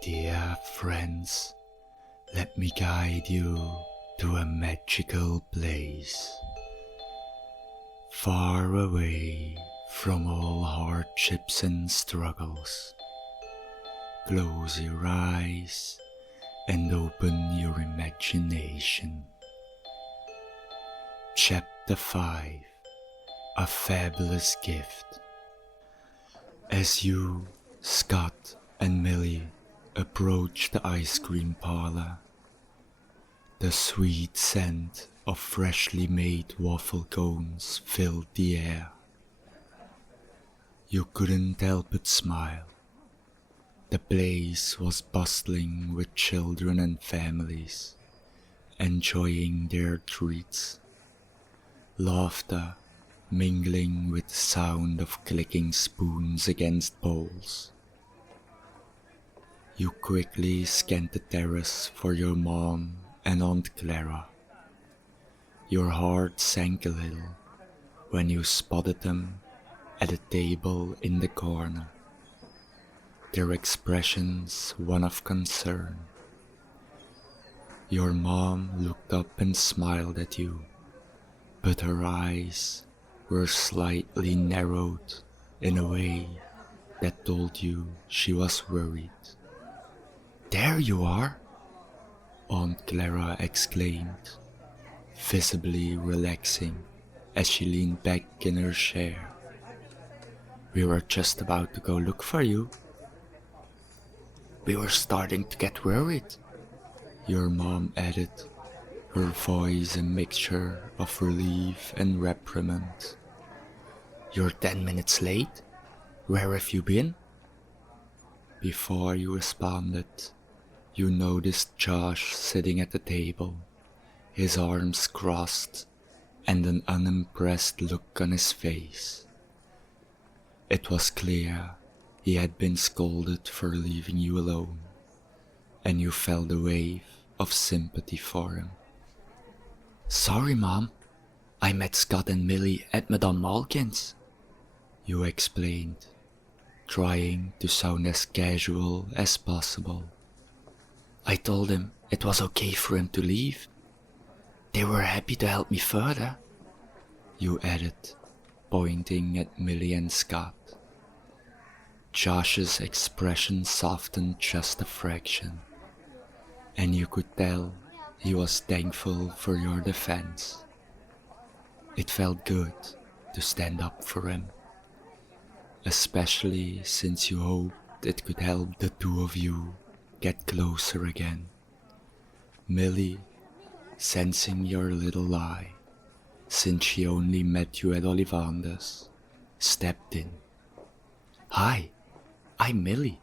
dear friends, let me guide you to a magical place, far away from all hardships and struggles. Close your eyes and open your imagination. Chapter 5: A Fabulous Gift. As you, Scott, and Millie approach the ice cream parlor, the sweet scent of freshly made waffle cones filled the air. You couldn't help but smile. The place was bustling with children and families, enjoying their treats. Laughter mingling with the sound of clicking spoons against bowls. You quickly scanned the terrace for your mom and Aunt Clara. Your heart sank a little when you spotted them at a table in the corner, their expressions one of concern. Your mom looked up and smiled at you, but her eyes were slightly narrowed in a way that told you she was worried. "There you are!" Aunt Clara exclaimed, visibly relaxing as she leaned back in her chair. "We were just about to go look for you." "We were starting to get worried," your mom added, her voice a mixture of relief and reprimand. "You're 10 minutes late. Where have you been?" Before you responded, you noticed Josh sitting at the table, his arms crossed and an unimpressed look on his face. It was clear he had been scolded for leaving you alone, and you felt a wave of sympathy for him. "Sorry, Mom. I met Scott and Millie at Madame Malkin's," you explained, trying to sound as casual as possible. "I told him it was okay for him to leave. They were happy to help me further," you added, pointing at Millie and Scott. Josh's expression softened just a fraction, and you could tell he was thankful for your defense. It felt good to stand up for him, especially since you hoped it could help the two of you get closer again. Millie, sensing your little lie, since she only met you at Ollivander's, stepped in. "Hi, I'm Millie.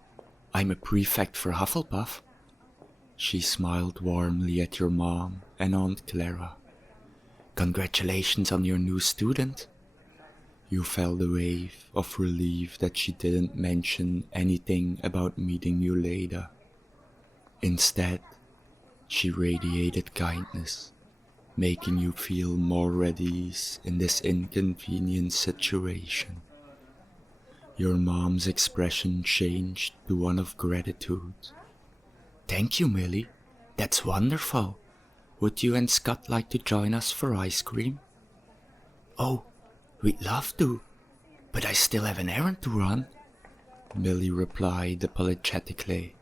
I'm a prefect for Hufflepuff." She smiled warmly at your mom and Aunt Clara. "Congratulations on your new student." You felt a wave of relief that she didn't mention anything about meeting you later. Instead, she radiated kindness, making you feel more at ease in this inconvenient situation. Your mom's expression changed to one of gratitude. "Thank you, Millie. That's wonderful. Would you and Scott like to join us for ice cream?" "Oh, we'd love to, but I still have an errand to run," Millie replied apologetically.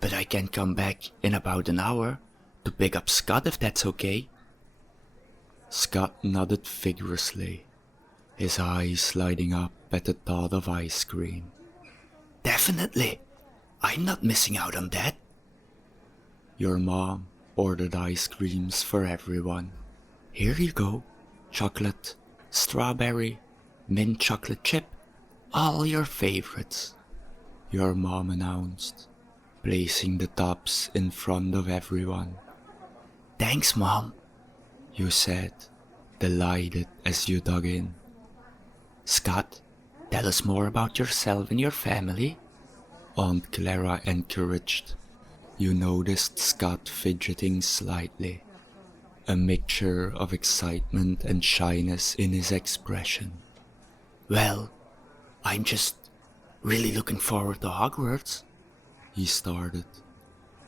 "But I can come back in about an hour to pick up Scott if that's okay." Scott nodded vigorously, his eyes lighting up at the thought of ice cream. "Definitely. I'm not missing out on that." Your mom ordered ice creams for everyone. "Here you go. Chocolate, strawberry, mint chocolate chip, all your favorites," your mom announced, placing the tops in front of everyone. "Thanks, Mom," you said, delighted as you dug in. "Scott, tell us more about yourself and your family," Aunt Clara encouraged. You noticed Scott fidgeting slightly, a mixture of excitement and shyness in his expression. "Well, I'm just really looking forward to Hogwarts. he started.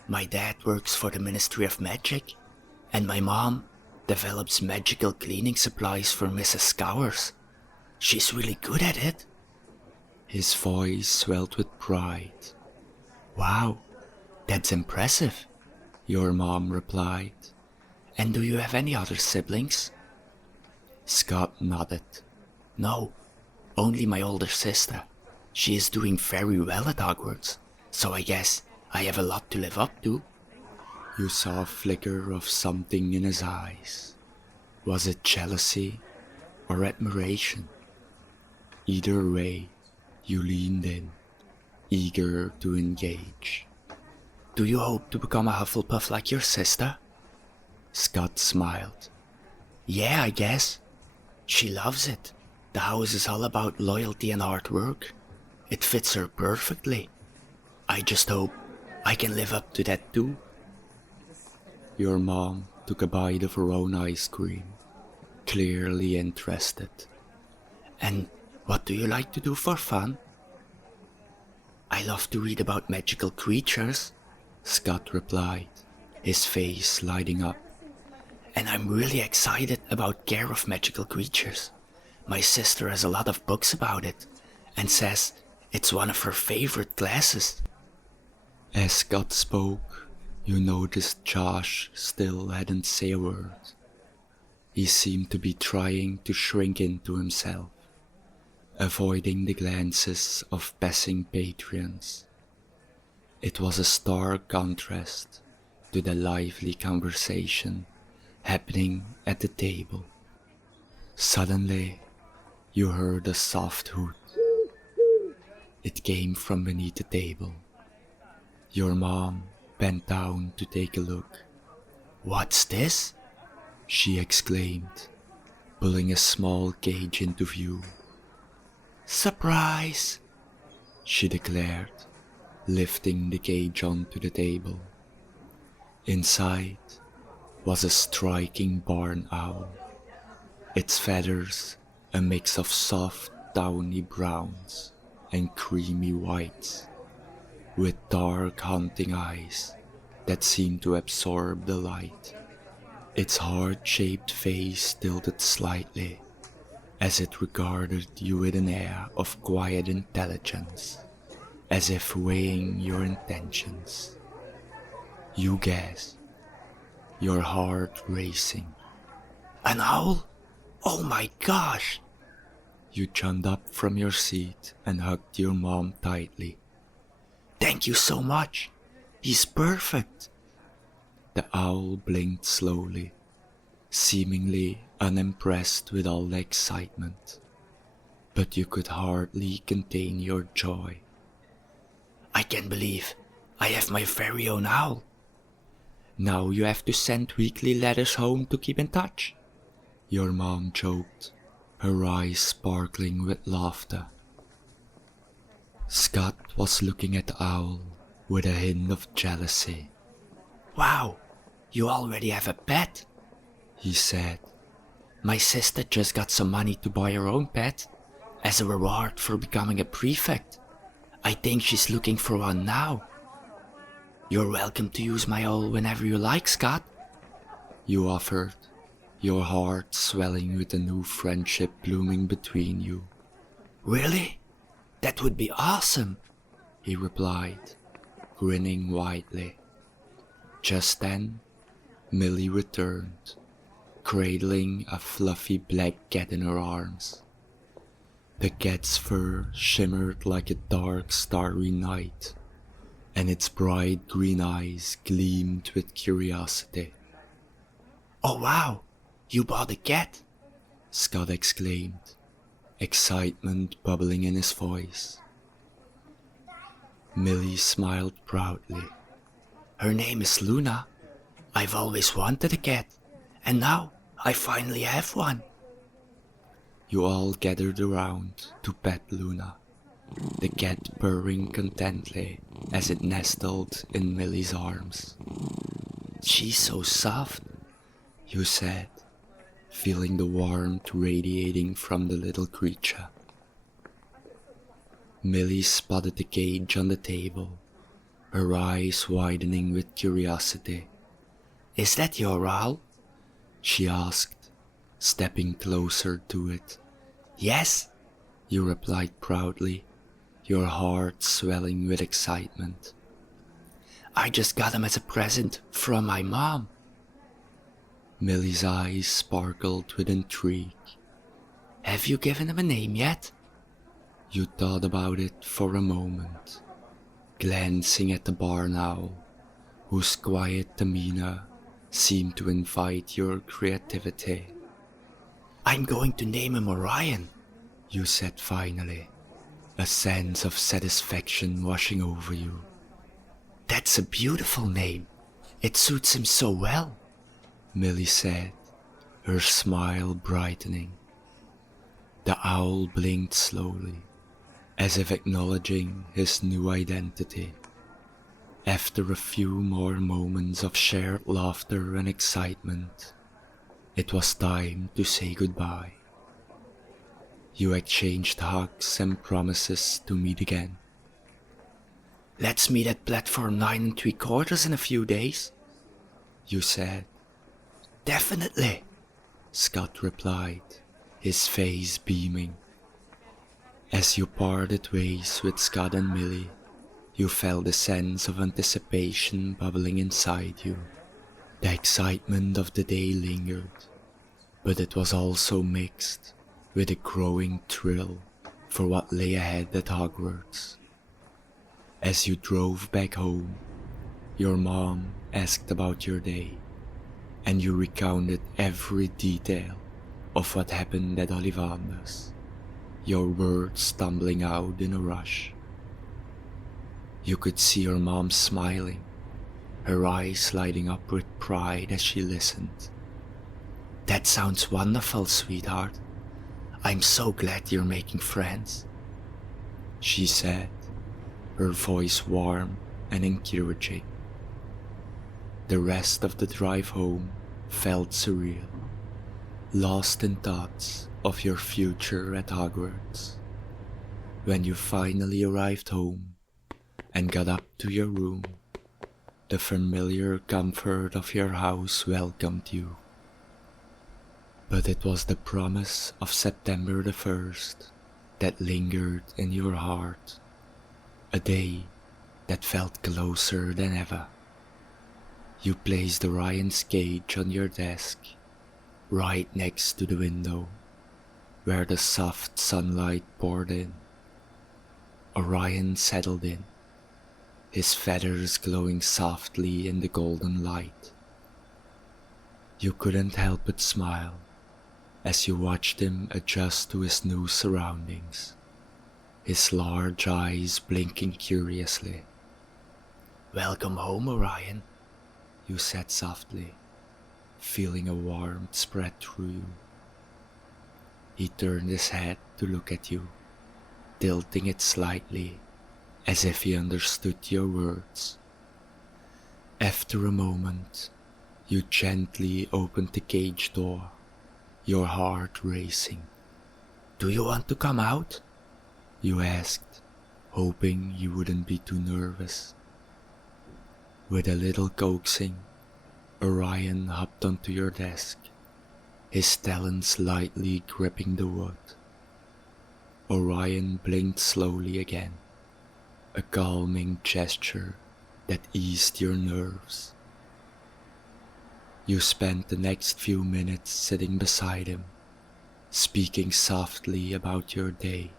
My dad works for the Ministry of Magic, and my mom develops magical cleaning supplies for Mrs. Scowers. She's really good at it. His voice swelled with pride. Wow, that's impressive, your mom replied. And do you have any other siblings? Scott nodded. No, only my older sister. She is doing very well at Hogwarts, so I guess I have a lot to live up to. You saw a flicker of something in his eyes. Was it jealousy or admiration? Either way, you leaned in, eager to engage. Do you hope to become a Hufflepuff like your sister? Scott smiled. Yeah, I guess. She loves it. The house is all about loyalty and hard work. It fits her perfectly. I just hope I can live up to that too. Your mom took a bite of her own ice cream, clearly interested. And what do you like to do for fun? I love to read about magical creatures, Scott replied, his face lighting up. And I'm really excited about Care of Magical Creatures. My sister has a lot of books about it and says it's one of her favorite classes. As Scott spoke, you noticed Josh still hadn't said a word. He seemed to be trying to shrink into himself, avoiding the glances of passing patrons. It was a stark contrast to the lively conversation happening at the table. Suddenly, you heard a soft hoot. It came from beneath the table. Your mom bent down to take a look. What's this? She exclaimed, pulling a small cage into view. Surprise! She declared, lifting the cage onto the table. Inside was a striking barn owl, its feathers a mix of soft downy browns and creamy whites, with dark hunting eyes that seemed to absorb the light. Its heart-shaped face tilted slightly as it regarded you with an air of quiet intelligence, as if weighing your intentions. You gasped, your heart racing. An owl? Oh my gosh! You jumped up from your seat and hugged your mom tightly. Thank you so much. He's perfect. The owl blinked slowly, seemingly unimpressed with all the excitement, but you could hardly contain your joy. I can't believe I have my very own owl. Now you have to send weekly letters home to keep in touch, your mom joked, her eyes sparkling with laughter. Scott was looking at the owl with a hint of jealousy. Wow, you already have a pet, he said. My sister just got some money to buy her own pet as a reward for becoming a prefect. I think she's looking for one now. You're welcome to use my owl whenever you like, Scott, you offered, your heart swelling with a new friendship blooming between you. Really? That would be awesome, he replied, grinning widely. Just then, Millie returned, cradling a fluffy black cat in her arms. The cat's fur shimmered like a dark, starry night, and its bright green eyes gleamed with curiosity. Oh wow, you bought a cat? Scott exclaimed, excitement bubbling in his voice. Millie smiled proudly. Her name is Luna. I've always wanted a cat, and now I finally have one. You all gathered around to pet Luna, the cat purring contentedly as it nestled in Millie's arms. She's so soft, you said, feeling the warmth radiating from the little creature. Millie spotted the cage on the table, her eyes widening with curiosity. Is that your owl? She asked, stepping closer to it. Yes, you replied proudly, your heart swelling with excitement. I just got him as a present from my mom. Millie's eyes sparkled with intrigue. Have you given him a name yet? You thought about it for a moment, glancing at the barn owl, whose quiet demeanor seemed to invite your creativity. I'm going to name him Orion, you said finally, a sense of satisfaction washing over you. That's a beautiful name. It suits him so well, Millie said, her smile brightening. The owl blinked slowly, as if acknowledging his new identity. After a few more moments of shared laughter and excitement, it was time to say goodbye. You exchanged hugs and promises to meet again. Let's meet at platform 9 3/4 in a few days, you said. Definitely, Scott replied, his face beaming. As you parted ways with Scott and Millie, you felt a sense of anticipation bubbling inside you. The excitement of the day lingered, but it was also mixed with a growing thrill for what lay ahead at Hogwarts. As you drove back home, your mom asked about your day, and you recounted every detail of what happened at Ollivander's, your words stumbling out in a rush. You could see your mom smiling, her eyes lighting up with pride as she listened. That sounds wonderful, sweetheart. I'm so glad you're making friends, she said, her voice warm and encouraging. The rest of the drive home felt surreal, lost in thoughts of your future at Hogwarts. When you finally arrived home and got up to your room, the familiar comfort of your house welcomed you. But it was the promise of September the 1st that lingered in your heart, a day that felt closer than ever. You placed Orion's cage on your desk, right next to the window, where the soft sunlight poured in. Orion settled in, his feathers glowing softly in the golden light. You couldn't help but smile as you watched him adjust to his new surroundings, his large eyes blinking curiously. Welcome home, Orion, you said softly, feeling a warmth spread through you. He turned his head to look at you, tilting it slightly, as if he understood your words. After a moment, you gently opened the cage door, your heart racing. Do you want to come out? You asked, hoping you wouldn't be too nervous. With a little coaxing, Orion hopped onto your desk, his talons lightly gripping the wood. Orion blinked slowly again, a calming gesture that eased your nerves. You spent the next few minutes sitting beside him, speaking softly about your day,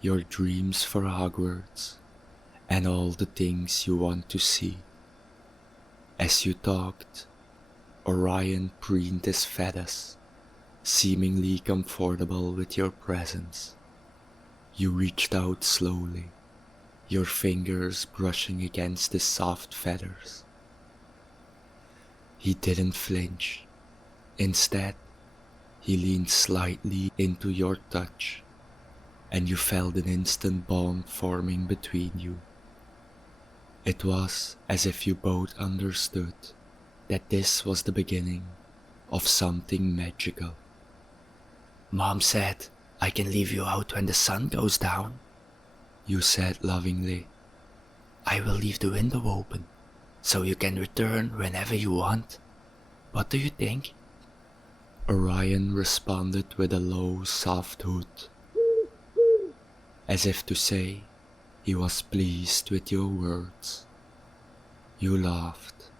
your dreams for Hogwarts, and all the things you want to see. As you talked, Orion preened his feathers, seemingly comfortable with your presence. You reached out slowly, your fingers brushing against his soft feathers. He didn't flinch. Instead, he leaned slightly into your touch, and you felt an instant bond forming between you. It was as if you both understood that this was the beginning of something magical. Mom said I can leave you out when the sun goes down, you said lovingly. I will leave the window open, so you can return whenever you want. What do you think? Orion responded with a low, soft hoot, as if to say he was pleased with your words. You laughed.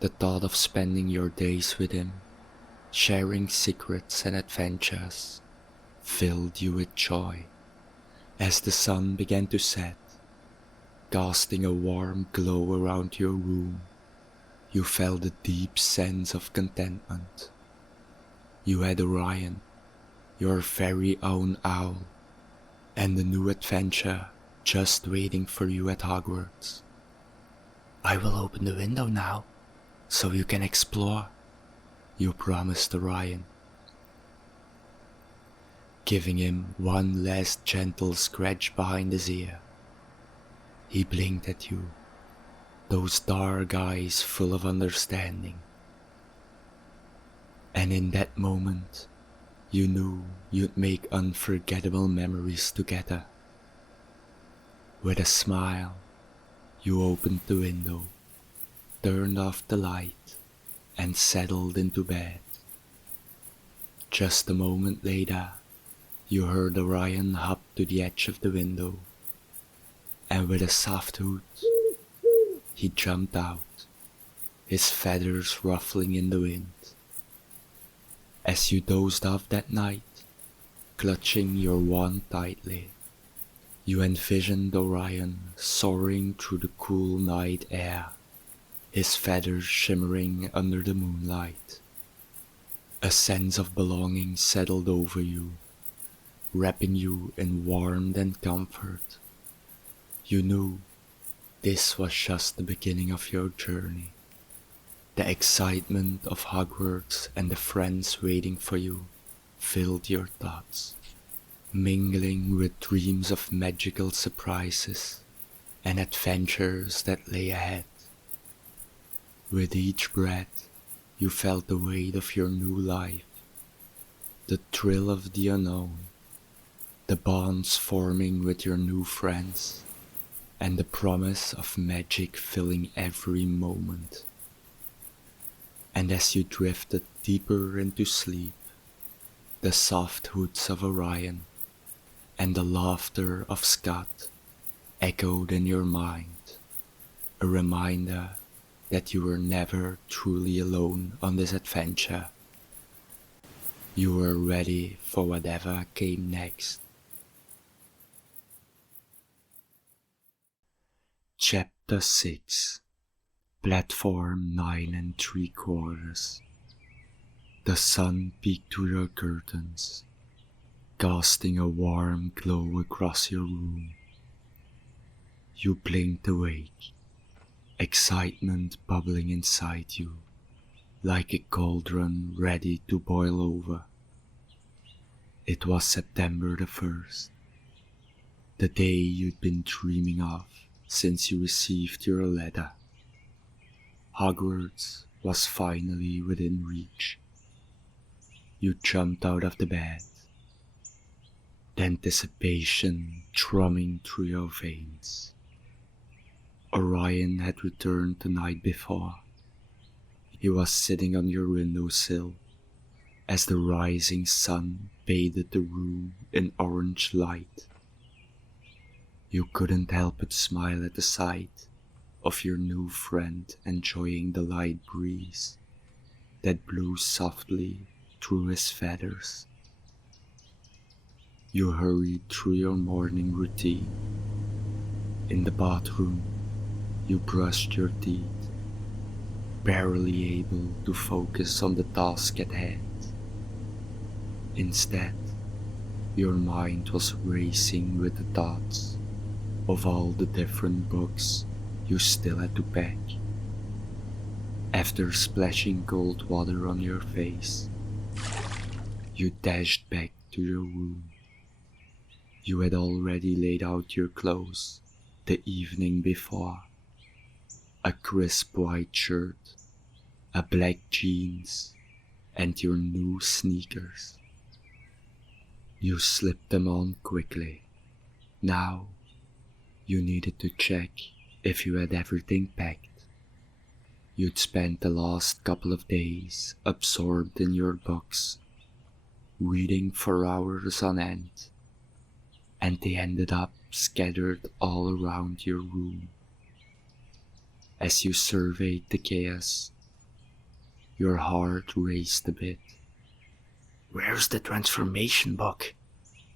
The thought of spending your days with him, sharing secrets and adventures, filled you with joy. As the sun began to set, casting a warm glow around your room, you felt a deep sense of contentment. You had Orion, your very own owl, and a new adventure just waiting for you at Hogwarts. I will open the window now, so you can explore, you promised Orion, giving him one last gentle scratch behind his ear. He blinked at you, those dark eyes full of understanding. And in that moment, you knew you'd make unforgettable memories together. With a smile, you opened the window, turned off the light, and settled into bed. Just a moment later, you heard Orion hop to the edge of the window, and with a soft hoot, he jumped out, his feathers ruffling in the wind. As you dozed off that night, clutching your wand tightly, you envisioned Orion soaring through the cool night air, his feathers shimmering under the moonlight. A sense of belonging settled over you, wrapping you in warmth and comfort. You knew this was just the beginning of your journey. The excitement of Hogwarts and the friends waiting for you filled your thoughts, mingling with dreams of magical surprises and adventures that lay ahead. With each breath, you felt the weight of your new life, the thrill of the unknown, the bonds forming with your new friends, and the promise of magic filling every moment. And as you drifted deeper into sleep, the soft hoots of Orion and the laughter of Scott echoed in your mind, a reminder that you were never truly alone on this adventure. You were ready for whatever came next. Chapter 6. Platform 9 3/4. The sun peeked through your curtains, casting a warm glow across your room. You blinked awake, excitement bubbling inside you, like a cauldron ready to boil over. It was September the 1st, the day you'd been dreaming of since you received your letter. Hogwarts was finally within reach. You jumped out of the bed, the anticipation thrumming through your veins. Orion had returned the night before. He was sitting on your windowsill as the rising sun bathed the room in orange light. You couldn't help but smile at the sight of your new friend enjoying the light breeze that blew softly through his feathers. You hurried through your morning routine. In the bathroom, you brushed your teeth, barely able to focus on the task at hand. Instead, your mind was racing with the thoughts of all the different books you still had to pack. After splashing cold water on your face, you dashed back to your room. You had already laid out your clothes the evening before. A crisp white shirt, a black jeans, and your new sneakers. You slipped them on quickly. Now, you needed to check If you had everything packed, you'd spend the last couple of days absorbed in your books, reading for hours on end, and they ended up scattered all around your room. As you surveyed the chaos, your heart raced a bit. "Where's the transformation book?"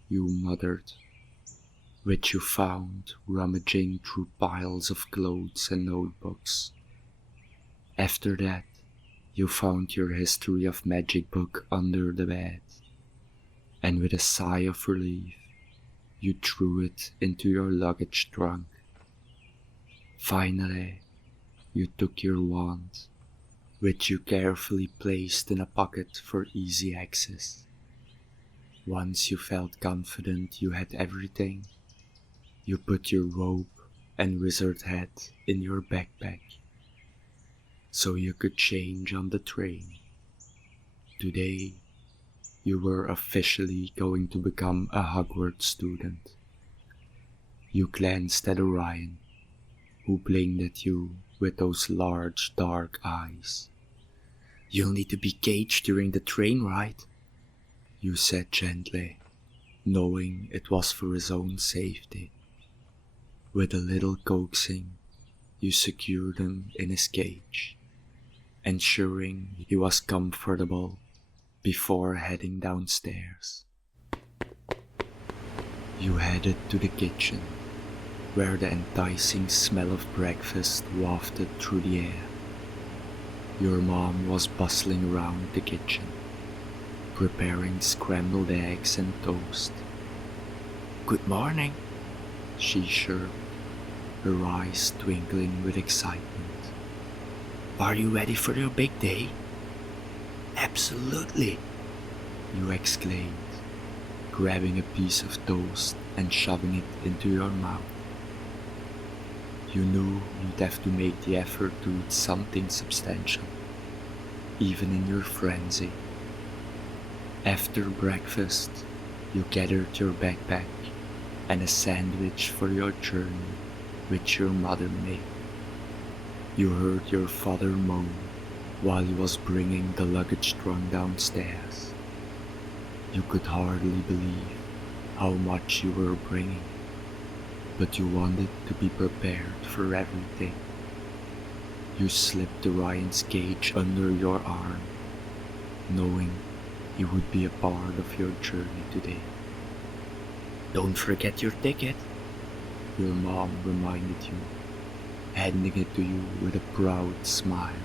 you muttered, which you found rummaging through piles of clothes and notebooks. After that, you found your history of magic book under the bed, and with a sigh of relief, you threw it into your luggage trunk. Finally, you took your wand, which you carefully placed in a pocket for easy access. Once you felt confident you had everything, you put your robe and wizard hat in your backpack, so you could change on the train. Today, you were officially going to become a Hogwarts student. You glanced at Orion, who blinked at you with those large dark eyes. "You'll need to be gauged during the train ride," you said gently, knowing it was for his own safety. With a little coaxing, you secured him in his cage, ensuring he was comfortable before heading downstairs. You headed to the kitchen, where the enticing smell of breakfast wafted through the air. Your mom was bustling around the kitchen, preparing scrambled eggs and toast. "Good morning," she chirped, her eyes twinkling with excitement. "Are you ready for your big day?" "Absolutely," you exclaimed, grabbing a piece of toast and shoving it into your mouth. You knew you'd have to make the effort to eat something substantial, even in your frenzy. After breakfast, you gathered your backpack and a sandwich for your journey, which your mother made. You heard your father moan while he was bringing the luggage trunk downstairs. You could hardly believe how much you were bringing, but you wanted to be prepared for everything. You slipped Orion's cage under your arm, knowing he would be a part of your journey today. "Don't forget your ticket," your mom reminded you, handing it to you with a proud smile.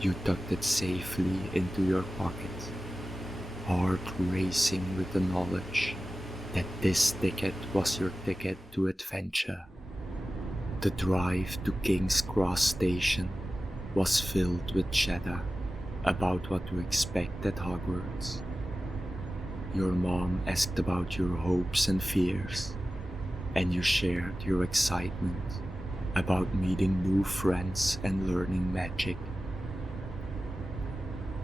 You tucked it safely into your pocket, heart racing with the knowledge that this ticket was your ticket to adventure. The drive to King's Cross Station was filled with chatter about what to expect at Hogwarts. Your mom asked about your hopes and fears, and you shared your excitement about meeting new friends and learning magic.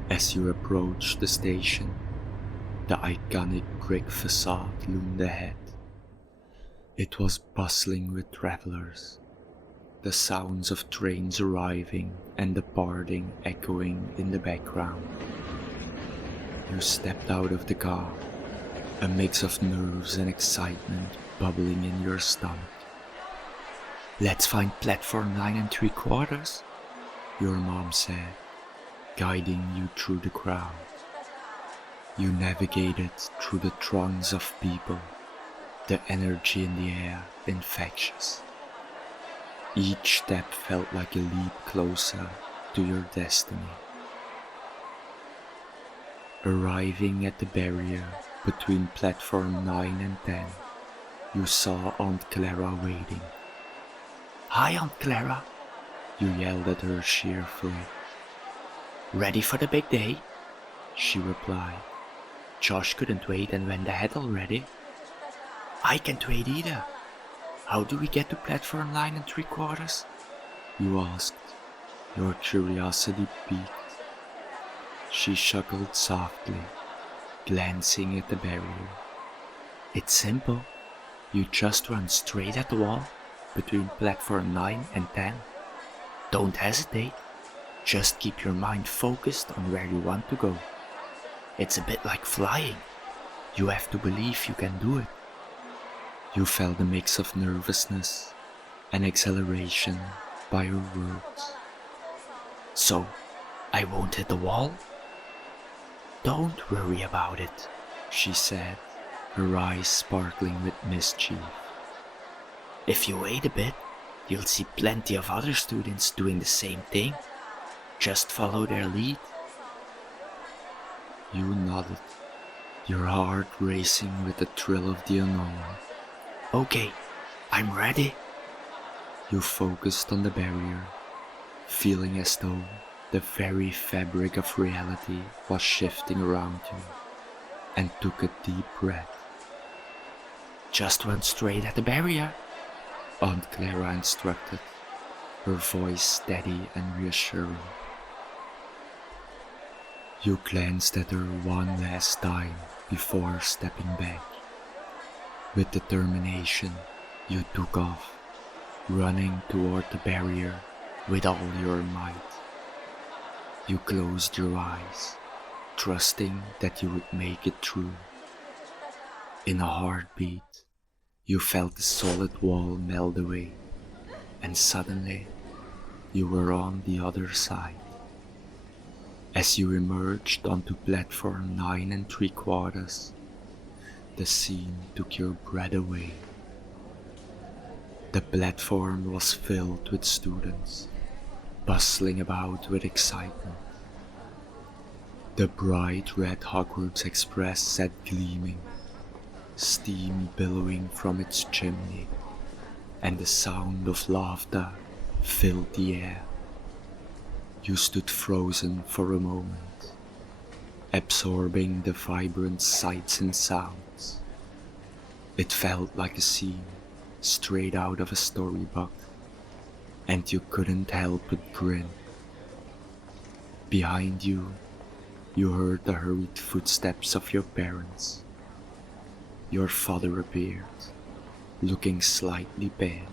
As you approached the station, the iconic brick facade loomed ahead. It was bustling with travelers, the sounds of trains arriving and departing echoing in the background. You stepped out of the car, a mix of nerves and excitement bubbling in your stomach. "Let's find platform 9 3/4, your mom said, guiding you through the crowd. You navigated through the throngs of people, the energy in the air infectious. Each step felt like a leap closer to your destiny. Arriving at the barrier between platform 9 and 10, you saw Aunt Clara waiting. "Hi, Aunt Clara," you yelled at her cheerfully. "Ready for the big day?" she replied. "Josh couldn't wait and went ahead already." "I can't wait either. How do we get to platform 9 3/4? You asked, your curiosity piqued. She chuckled softly, glancing at the barrier. "It's simple. You just run straight at the wall, between platform 9 and 10. Don't hesitate, just keep your mind focused on where you want to go. It's a bit like flying. You have to believe you can do it. You felt a mix of nervousness and exhilaration by her words. So, I won't hit the wall? Don't worry about it, she said, her eyes sparkling with mischief. If you wait a bit, you'll see plenty of other students doing the same thing. Just follow their lead. You nodded, your heart racing with the thrill of the unknown. Okay, I'm ready. You focused on the barrier, feeling as though the very fabric of reality was shifting around you, and took a deep breath. Just run straight at the barrier, Aunt Clara instructed, her voice steady and reassuring. You glanced at her one last time before stepping back. With determination, you took off, running toward the barrier with all your might. You closed your eyes, trusting that you would make it through. In a heartbeat, you felt the solid wall melt away, and suddenly you were on the other side. As you emerged onto platform 9 3/4, the scene took your breath away. The platform was filled with students, bustling about with excitement. The bright red Hogwarts Express sat gleaming, steam billowing from its chimney, and the sound of laughter filled the air. You stood frozen for a moment, absorbing the vibrant sights and sounds. It felt like a scene straight out of a storybook, and you couldn't help but grin. Behind you, you heard the hurried footsteps of your parents. Your father appeared, looking slightly pale,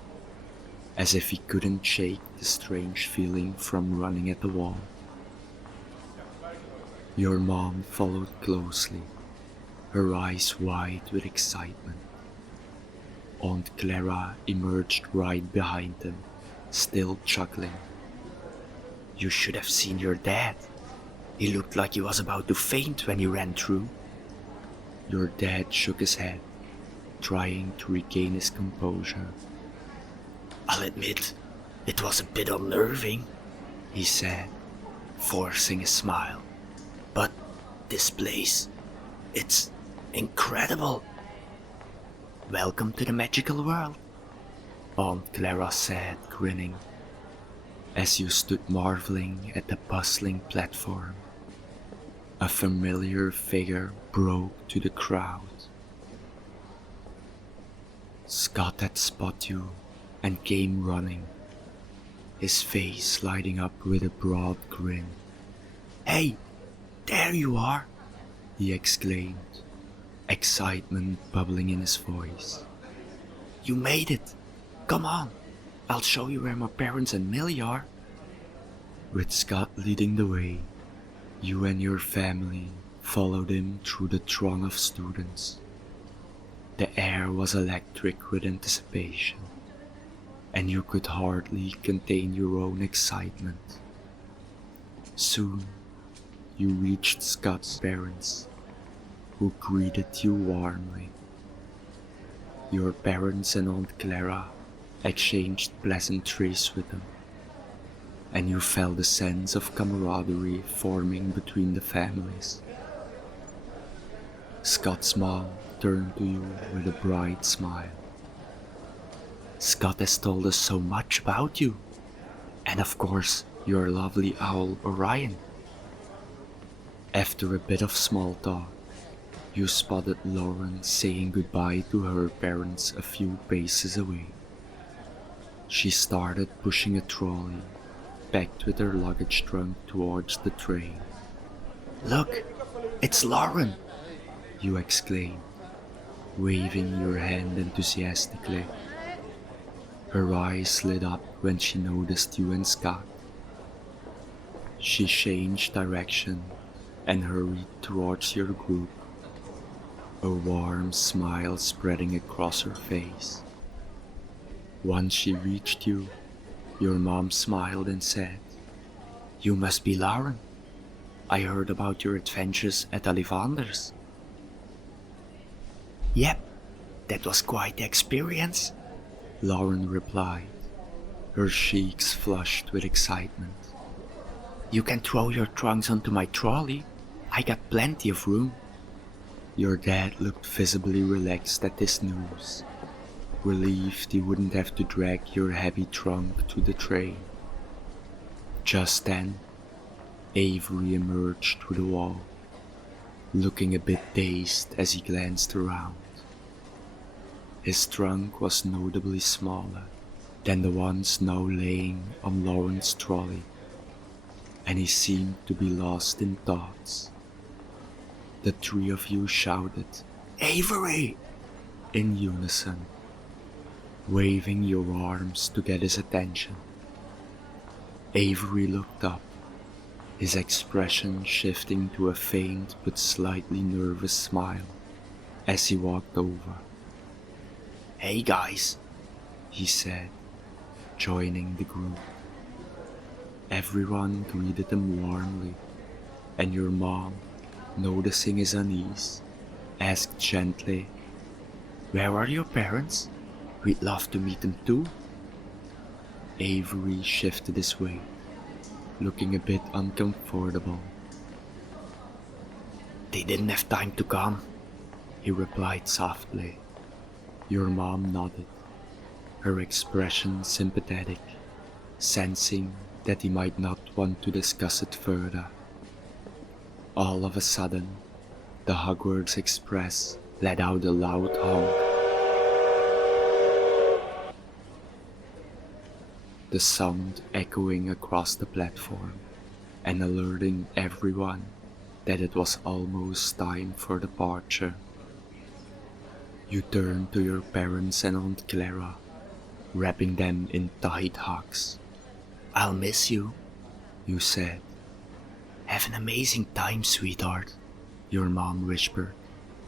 as if he couldn't shake the strange feeling from running at the wall. Your mom followed closely, her eyes wide with excitement. Aunt Clara emerged right behind them, still chuckling. You should have seen your dad. He looked like he was about to faint when he ran through. Your dad shook his head, trying to regain his composure. I'll admit, it was a bit unnerving, he said, forcing a smile. But this place, it's incredible. Welcome to the magical world, Aunt Clara said, grinning. As you stood marveling at the bustling platform, a familiar figure broke to the crowd. Scott had spotted you and came running, his face lighting up with a broad grin. Hey, there you are, he exclaimed, excitement bubbling in his voice. You made it. Come on, I'll show you where my parents and Millie are. With Scott leading the way, you and your family followed him through the throng of students. The air was electric with anticipation, and you could hardly contain your own excitement. Soon, you reached Scott's parents, who greeted you warmly. Your parents and Aunt Clara exchanged pleasantries with them, and you felt a sense of camaraderie forming between the families. Scott's mom turned to you with a bright smile. Scott has told us so much about you, and of course your lovely owl Orion. After a bit of small talk, you spotted Lauren saying goodbye to her parents a few paces away. She started pushing a trolley, packed with her luggage trunk, towards the train. Look, it's Lauren, you exclaimed, waving your hand enthusiastically. Her eyes lit up when she noticed you and Scott. She changed direction and hurried towards your group, a warm smile spreading across her face. Once she reached you, your mom smiled and said, "You must be Lauren. I heard about your adventures at Ollivander's." "Yep, that was quite the experience," Lauren replied, her cheeks flushed with excitement. "You can throw your trunks onto my trolley. I got plenty of room." Your dad looked visibly relaxed at this news, relieved he wouldn't have to drag your heavy trunk to the train. Just then, Avery emerged through the wall, looking a bit dazed as he glanced around. His trunk was notably smaller than the ones now laying on Lauren's trolley, and he seemed to be lost in thoughts. The three of you shouted, "Avery!" in unison, waving your arms to get his attention. Avery looked up, his expression shifting to a faint but slightly nervous smile as he walked over. "Hey guys," he said, joining the group. Everyone greeted him warmly, and your mom, noticing his unease, asked gently, "Where are your parents? We'd love to meet them too." Avery shifted his weight, looking a bit uncomfortable. "They didn't have time to come," he replied softly. Your mom nodded, her expression sympathetic, sensing that he might not want to discuss it further. All of a sudden, the Hogwarts Express let out a loud honk. The sound echoing across the platform and alerting everyone that it was almost time for departure. You turned to your parents and Aunt Clara, wrapping them in tight hugs. "I'll miss you," you said. "Have an amazing time, sweetheart," your mom whispered.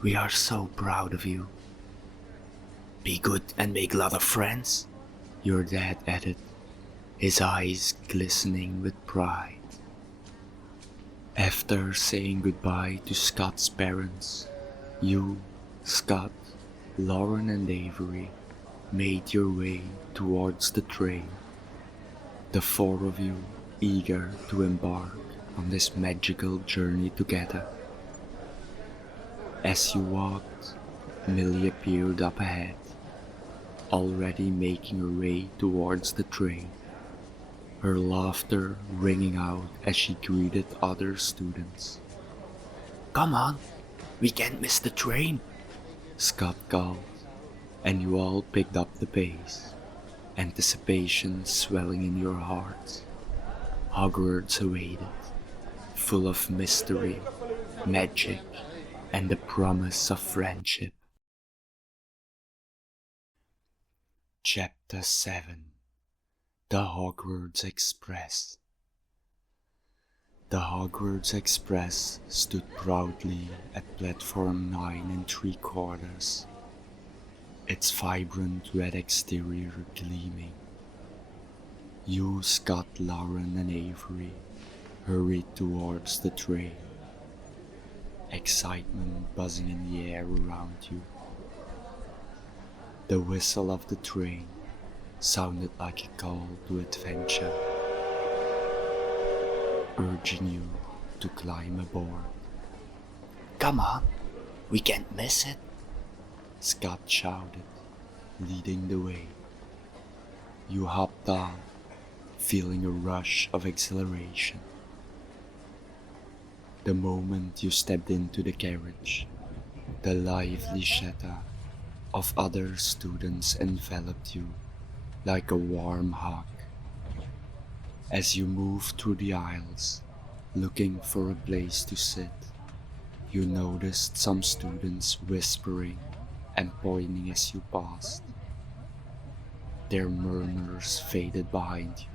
"We are so proud of you." "Be good and make a lot of friends," your dad added, his eyes glistening with pride. After saying goodbye to Scott's parents, you, Scott, Lauren and Avery made your way towards the train, the four of you eager to embark on this magical journey together. As you walked, Millie appeared up ahead, already making her way towards the train, her laughter ringing out as she greeted other students. "Come on, we can't miss the train," Scott called, and you all picked up the pace, anticipation swelling in your hearts. Hogwarts awaited, full of mystery, magic, and the promise of friendship. Chapter 7. The Hogwarts Express. The Hogwarts Express stood proudly at platform 9 3/4, its vibrant red exterior gleaming. You, Scott, Lauren, and Avery hurried towards the train, excitement buzzing in the air around you. The whistle of the train sounded like a call to adventure, urging you to climb aboard. "Come on, we can't miss it," Scott shouted, leading the way. You hopped on, feeling a rush of exhilaration. The moment you stepped into the carriage, the lively chatter of other students enveloped you like a warm hug. As you moved through the aisles, looking for a place to sit, you noticed some students whispering and pointing as you passed. Their murmurs faded behind you,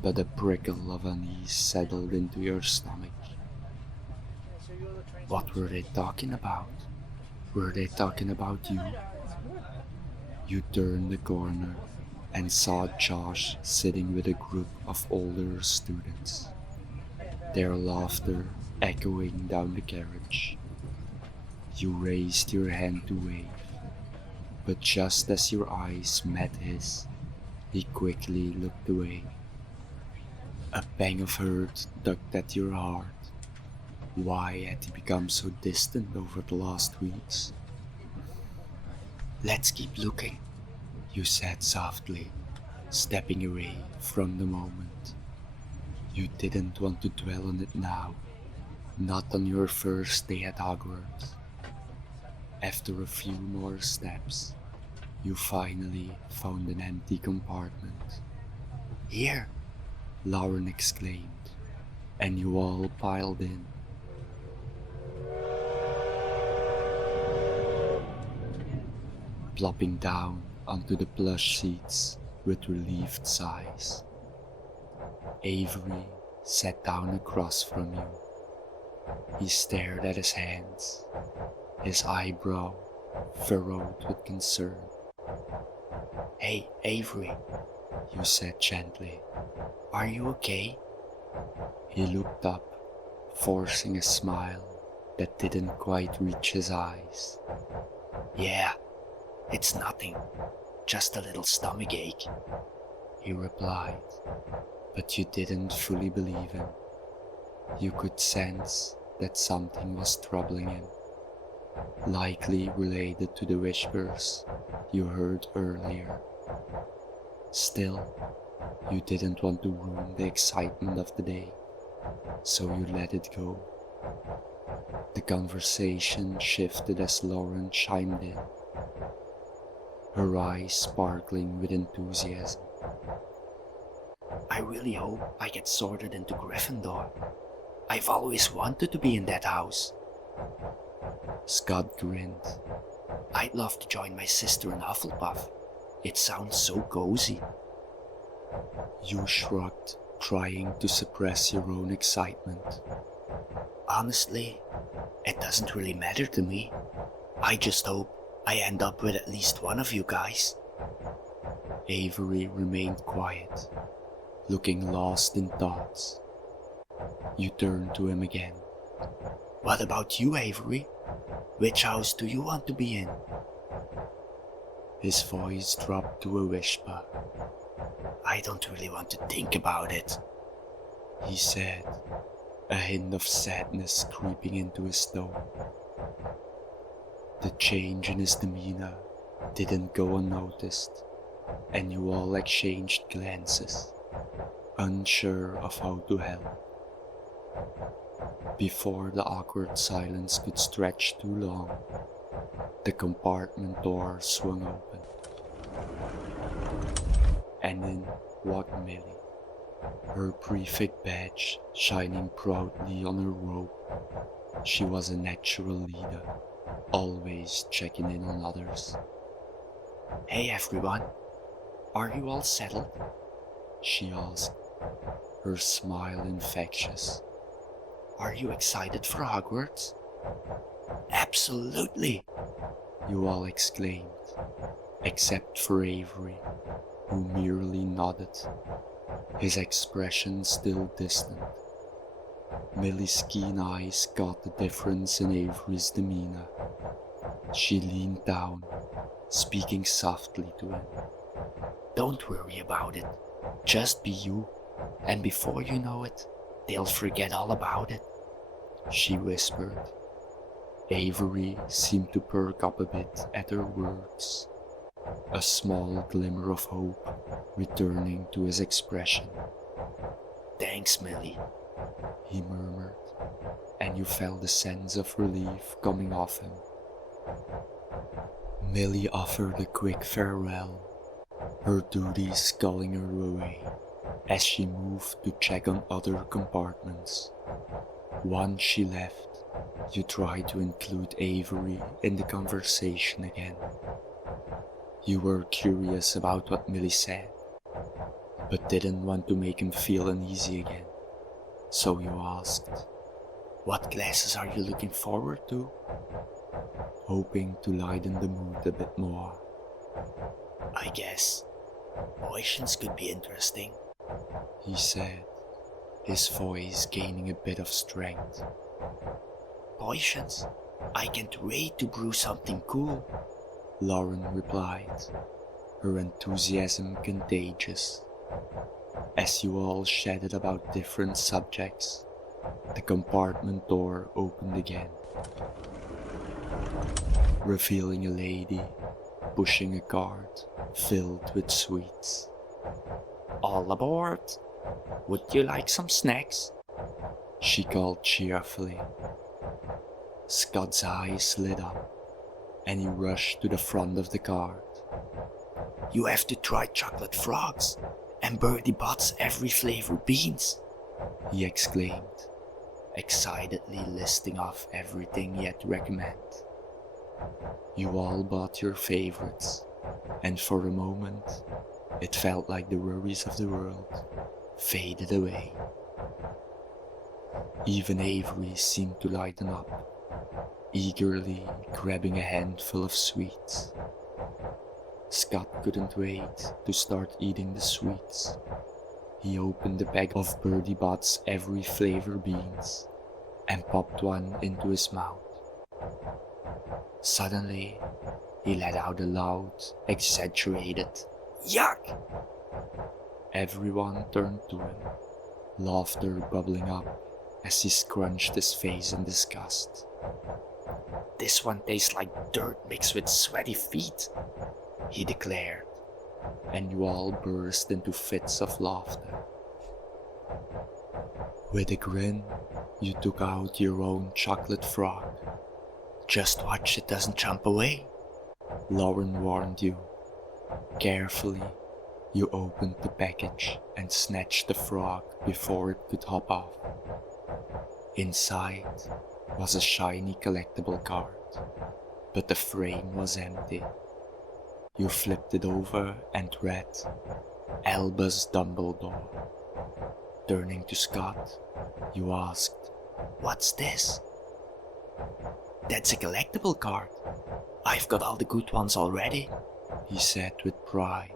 but a prickle of unease settled into your stomach. What were they talking about? Were they talking about you? You turned the corner and saw Josh sitting with a group of older students, their laughter echoing down the carriage. You raised your hand to wave, but just as your eyes met his, he quickly looked away. A pang of hurt tugged at your heart. Why had he become so distant over the last weeks? Let's keep looking, you said softly, stepping away from the moment. You didn't want to dwell on it now, not on your first day at Hogwarts. After a few more steps, you finally found an empty compartment. Here, Lauren exclaimed, and you all piled in. Plopping down onto the plush seats with relieved sighs. Avery sat down across from you. He stared at his hands, his eyebrow furrowed with concern. Hey, Avery, you said gently. Are you okay? He looked up, forcing a smile that didn't quite reach his eyes. Yeah, it's nothing, just a little stomach ache, he replied, but you didn't fully believe him. You could sense that something was troubling him, likely related to the whispers you heard earlier. Still, you didn't want to ruin the excitement of the day, so you let it go. The conversation shifted as Lauren chimed in, her eyes sparkling with enthusiasm. I really hope I get sorted into Gryffindor. I've always wanted to be in that house. Scott grinned. I'd love to join my sister in Hufflepuff. It sounds so cozy. You shrugged, trying to suppress your own excitement. Honestly, it doesn't really matter to me. I just hope I end up with at least one of you guys. Avery remained quiet, looking lost in thoughts. You turned to him again. What about you, Avery? Which house do you want to be in? His voice dropped to a whisper. I don't really want to think about it, he said, a hint of sadness creeping into his tone. The change in his demeanor didn't go unnoticed, and you all exchanged glances, unsure of how to help. Before the awkward silence could stretch too long, the compartment door swung open, and in walked Millie, her prefect badge shining proudly on her robe. She was a natural leader, always checking in on others. Hey everyone, are you all settled? She asked, her smile infectious. Are you excited for Hogwarts? Absolutely, you all exclaimed, except for Avery, who merely nodded, his expression still distant. Millie's keen eyes caught the difference in Avery's demeanor. She leaned down, speaking softly to him. Don't worry about it. Just be you, and before you know it, they'll forget all about it, she whispered. Avery seemed to perk up a bit at her words, a small glimmer of hope returning to his expression. Thanks, Millie, he murmured, and you felt a sense of relief coming off him. Millie offered a quick farewell, her duties calling her away as she moved to check on other compartments. Once she left, you tried to include Avery in the conversation again. You were curious about what Millie said, but didn't want to make him feel uneasy again. So you asked, What classes are you looking forward to? hoping to lighten the mood a bit more. I guess potions could be interesting, He said, his voice gaining a bit of strength. Potions? I can't wait to brew something cool. Lauren replied, her enthusiasm contagious. As you all chatted about different subjects, the compartment door opened again, revealing a lady pushing a cart filled with sweets. All aboard! Would you like some snacks? She called cheerfully. Scott's eyes lit up, and he rushed to the front of the cart. You have to try chocolate frogs and Birdie Bot's every flavor beans, he exclaimed, excitedly listing off everything he had to recommend. You all bought your favorites, and for a moment, it felt like the worries of the world faded away. Even Avery seemed to lighten up, eagerly grabbing a handful of sweets. Scott couldn't wait to start eating the sweets. He opened a bag of Birdie Bot's every flavor beans and popped one into his mouth. Suddenly, he let out a loud, exaggerated "Yuck!" Everyone turned to him, laughter bubbling up as he scrunched his face in disgust. This one tastes like dirt mixed with sweaty feet, he declared, and you all burst into fits of laughter. With a grin, you took out your own chocolate frog. Just watch it doesn't jump away, Lauren warned you. Carefully, you opened the package and snatched the frog before it could hop off. Inside was a shiny collectible card, but the frame was empty. You flipped it over and read, Albus Dumbledore. Turning to Scott, you asked, What's this? That's a collectible card. I've got all the good ones already, he said with pride.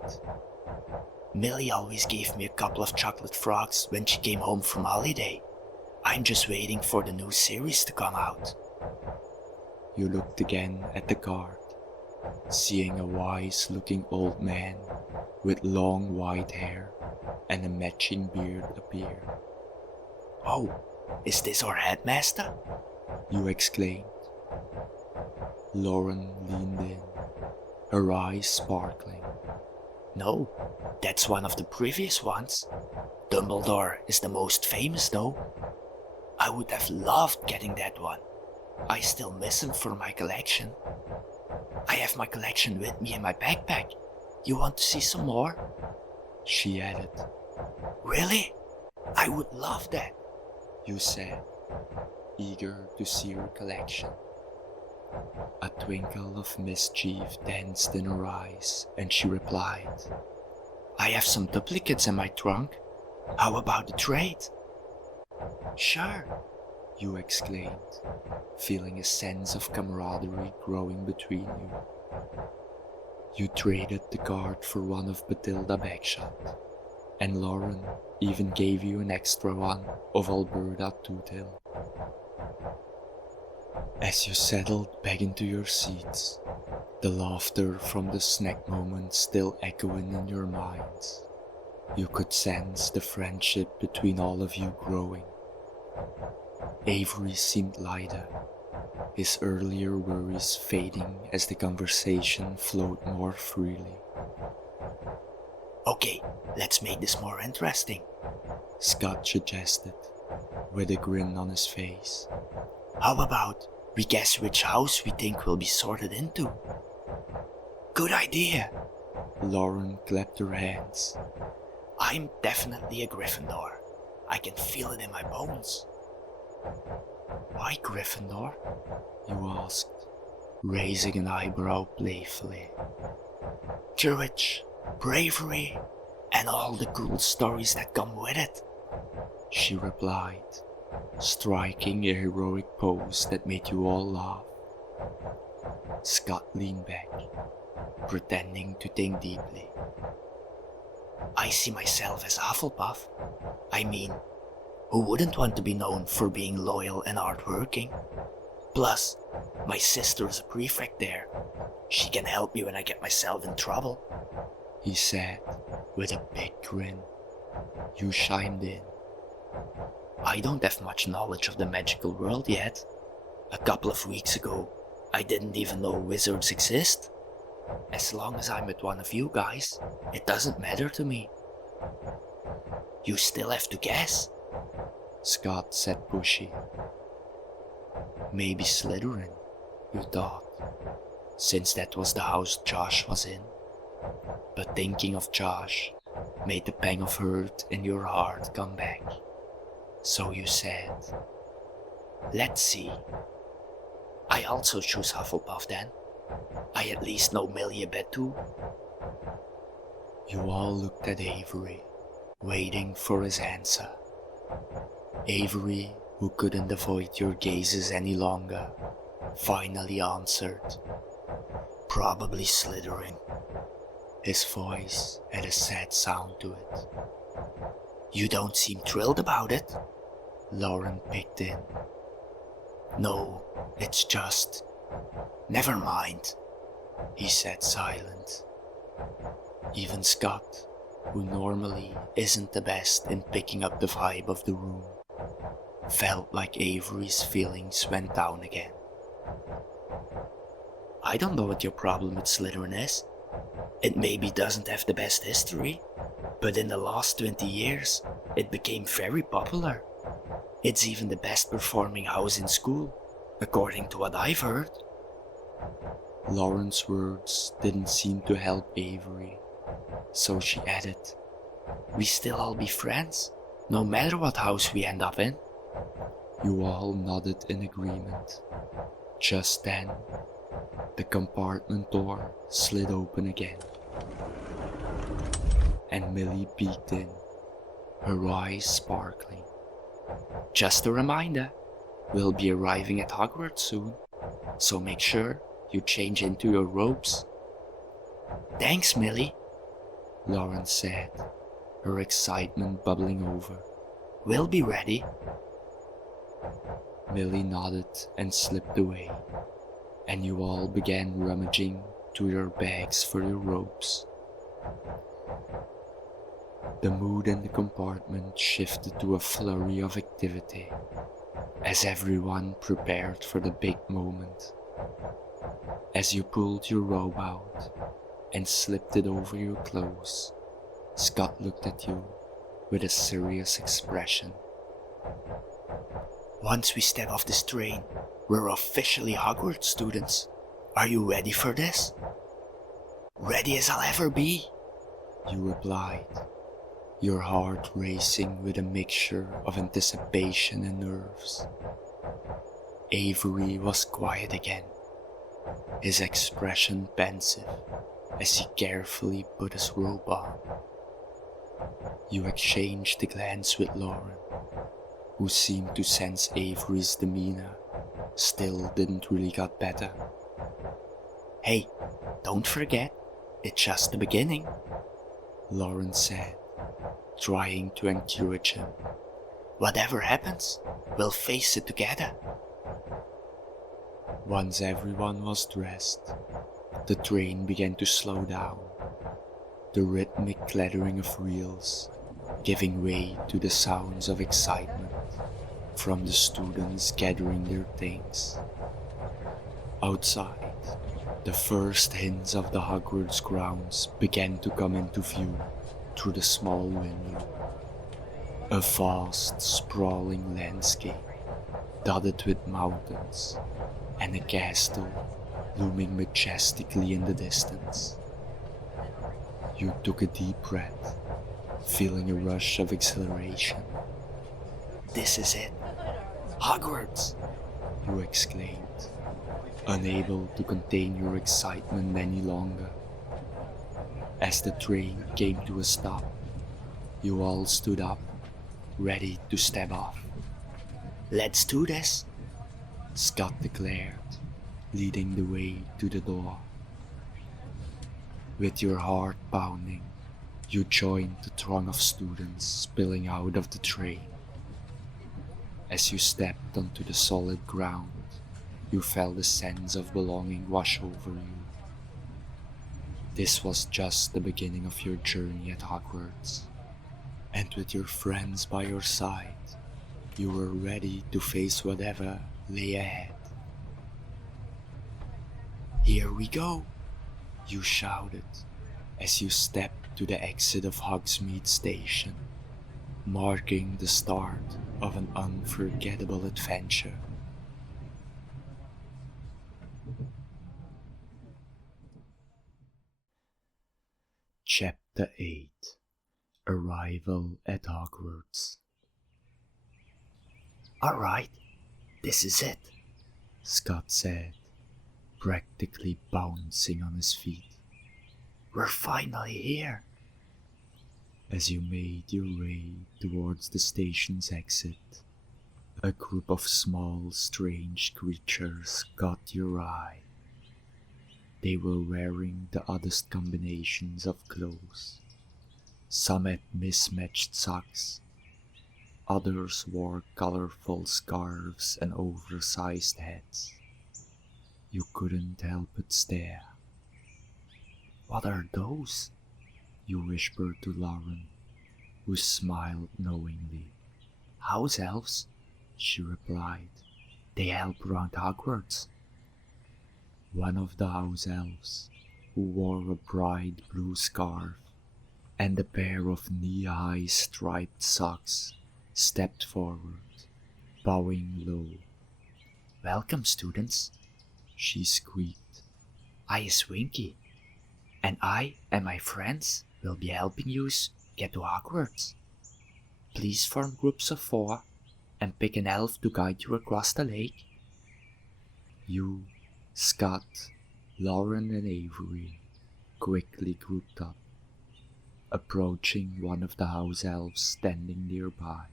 Millie always gave me a couple of chocolate frogs when she came home from holiday. I'm just waiting for the new series to come out. You looked again at the card, seeing a wise-looking old man with long white hair and a matching beard appear. Oh, is this our headmaster? You exclaimed. Lauren leaned in, her eyes sparkling. No, that's one of the previous ones. Dumbledore is the most famous though. I would have loved getting that one. I still miss him for my collection. I have my collection with me in my backpack. You want to see some more? She added. Really? I would love that, you said, eager to see her collection. A twinkle of mischief danced in her eyes, and she replied, I have some duplicates in my trunk. How about a trade? Sure, you exclaimed, feeling a sense of camaraderie growing between you. You traded the card for one of Bathilda Bagshot, and Lauren even gave you an extra one of Alberta Toothhill. As you settled back into your seats, the laughter from the snack moment still echoing in your minds, you could sense the friendship between all of you growing. Avery seemed lighter, his earlier worries fading as the conversation flowed more freely. Okay, let's make this more interesting, Scott suggested, with a grin on his face. How about we guess which house we think we'll be sorted into? Good idea, Lauren clapped her hands. I'm definitely a Gryffindor. I can feel it in my bones. Why Gryffindor? You asked, raising an eyebrow playfully. Courage, bravery, and all the cool stories that come with it, she replied, striking a heroic pose that made you all laugh. Scott leaned back, pretending to think deeply. I see myself as Hufflepuff. I mean, who wouldn't want to be known for being loyal and hardworking? Plus, my sister is a prefect there. She can help me when I get myself in trouble, he said with a big grin. You chimed in. I don't have much knowledge of the magical world yet. A couple of weeks ago, I didn't even know wizards exist. As long as I'm with one of you guys, it doesn't matter to me. You still have to guess, Scott said pushy. Maybe Slytherin, you thought, since that was the house Josh was in. But thinking of Josh made the pang of hurt in your heart come back. So you said, let's see. I also choose Hufflepuff then. I at least know Millie a bit too. You all looked at Avery, waiting for his answer. Avery, who couldn't avoid your gazes any longer, finally answered. Probably Slytherin. His voice had a sad sound to it. You don't seem thrilled about it, Lauren picked in. No, it's just... Never mind, he said silent. Even Scott, who normally isn't the best in picking up the vibe of the room, felt like Avery's feelings went down again. I don't know what your problem with Slytherin is. It maybe doesn't have the best history, but in the last 20 years, it became very popular. It's even the best performing house in school, according to what I've heard. Lauren's words didn't seem to help Avery, so she added, We still all be friends, no matter what house we end up in. You all nodded in agreement. Just then, the compartment door slid open again, and Millie peeked in, her eyes sparkling. Just a reminder, we'll be arriving at Hogwarts soon, so make sure you change into your robes. Thanks, Millie, Lauren said, her excitement bubbling over. We'll be ready. Millie nodded and slipped away, and you all began rummaging through your bags for your robes. The mood in the compartment shifted to a flurry of activity, as everyone prepared for the big moment. As you pulled your robe out and slipped it over your clothes, Scott looked at you with a serious expression. Once we step off this train, we're officially Hogwarts students. Are you ready for this? Ready as I'll ever be, you replied, your heart racing with a mixture of anticipation and nerves. Avery was quiet again, his expression pensive as he carefully put his robe on. You exchanged a glance with Lauren, who seemed to sense Avery's demeanor still didn't really get better. Hey, don't forget, it's just the beginning, Lauren said, trying to encourage him. Whatever happens, we'll face it together. Once everyone was dressed, the train began to slow down, the rhythmic clattering of wheels giving way to the sounds of excitement from the students gathering their things. Outside, the first hints of the Hogwarts grounds began to come into view through the small window. A vast, sprawling landscape, dotted with mountains, and a castle looming majestically in the distance. You took a deep breath, feeling a rush of exhilaration. This is it. Hogwarts! You exclaimed, unable to contain your excitement any longer. As the train came to a stop, you all stood up, ready to step off. Let's do this, Scott declared, leading the way to the door. With your heart pounding, you joined the throng of students spilling out of the train. As you stepped onto the solid ground, you felt a sense of belonging wash over you. This was just the beginning of your journey at Hogwarts, and with your friends by your side, you were ready to face whatever lay ahead. Here we go, you shouted as you stepped to the exit of Hogsmeade Station, marking the start of an unforgettable adventure. Chapter 8 Arrival at Hogwarts. Alright, this is it, Scott said, practically bouncing on his feet. We're finally here. As you made your way towards the station's exit, a group of small, strange creatures caught your eye. They were wearing the oddest combinations of clothes. Some had mismatched socks. Others wore colorful scarves and oversized hats. You couldn't help but stare. What are those? You whispered to Lauren, who smiled knowingly. House elves, she replied. They help around Hogwarts. One of the house elves, who wore a bright blue scarf and a pair of knee-high striped socks, stepped forward, bowing low. Welcome, students, she squeaked. I is Winky, and I and my friends will be helping you get to Hogwarts. Please form groups of 4 and pick an elf to guide you across the lake. You, Scott, Lauren and Avery quickly grouped up, approaching one of the house elves standing nearby.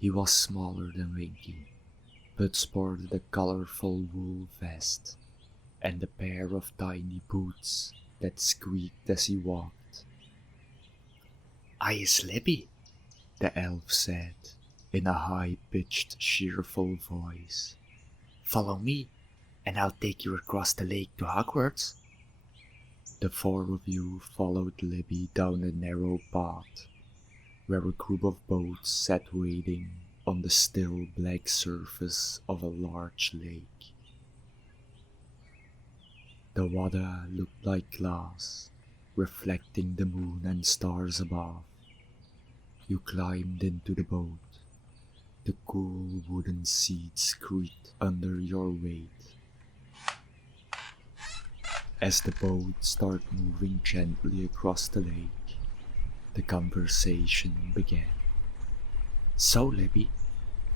He was smaller than Winky, but sported a colorful wool vest and a pair of tiny boots that squeaked as he walked. I is Libby, the elf said in a high-pitched, cheerful voice. Follow me, and I'll take you across the lake to Hogwarts. The 4 of you followed Libby down a narrow path, where a group of boats sat waiting on the still black surface of a large lake. The water looked like glass, reflecting the moon and stars above. You climbed into the boat. The cool wooden seats creaked under your weight. As the boat started moving gently across the lake, the conversation began. So, Libby,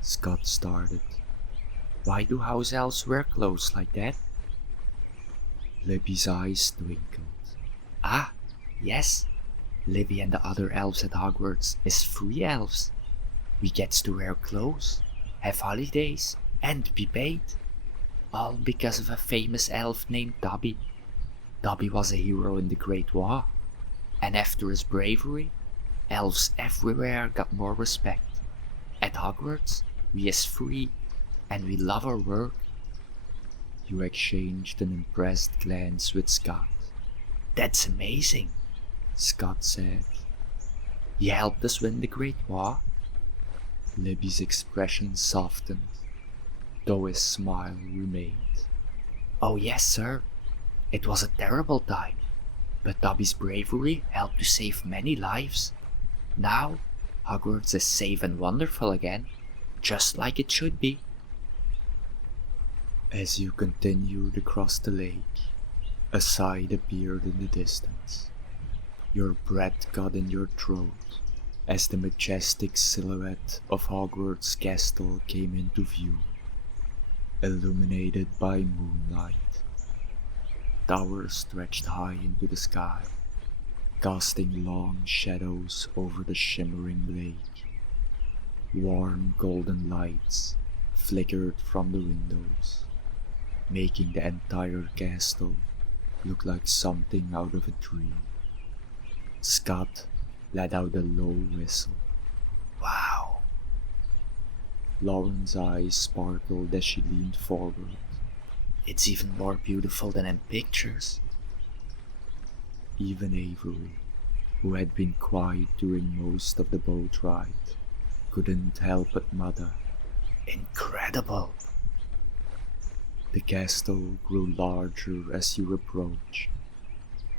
Scott started. Why do house elves wear clothes like that? Libby's eyes twinkled. Ah, yes. Libby and the other elves at Hogwarts is free elves. We gets to wear clothes, have holidays, and be paid. All because of a famous elf named Dobby. Dobby was a hero in the Great War, and after his bravery, elves everywhere got more respect. At Hogwarts, we is free, and we love our work. You exchanged an impressed glance with Scott. That's amazing, Scott said. He helped us win the Great War. Libby's expression softened, though his smile remained. Oh yes, sir. It was a terrible time, but Dobby's bravery helped to save many lives. Now, Hogwarts is safe and wonderful again, just like it should be. As you continued across the lake, a sight appeared in the distance. Your breath got in your throat as the majestic silhouette of Hogwarts Castle came into view, illuminated by moonlight. Towers stretched high into the sky, casting long shadows over the shimmering lake. Warm golden lights flickered from the windows, making the entire castle look like something out of a dream. Scott let out a low whistle. Wow. Lauren's eyes sparkled as she leaned forward. It's even more beautiful than in pictures. Even Avery, who had been quiet during most of the boat ride, couldn't help but mutter, Incredible. The castle grew larger as you approached,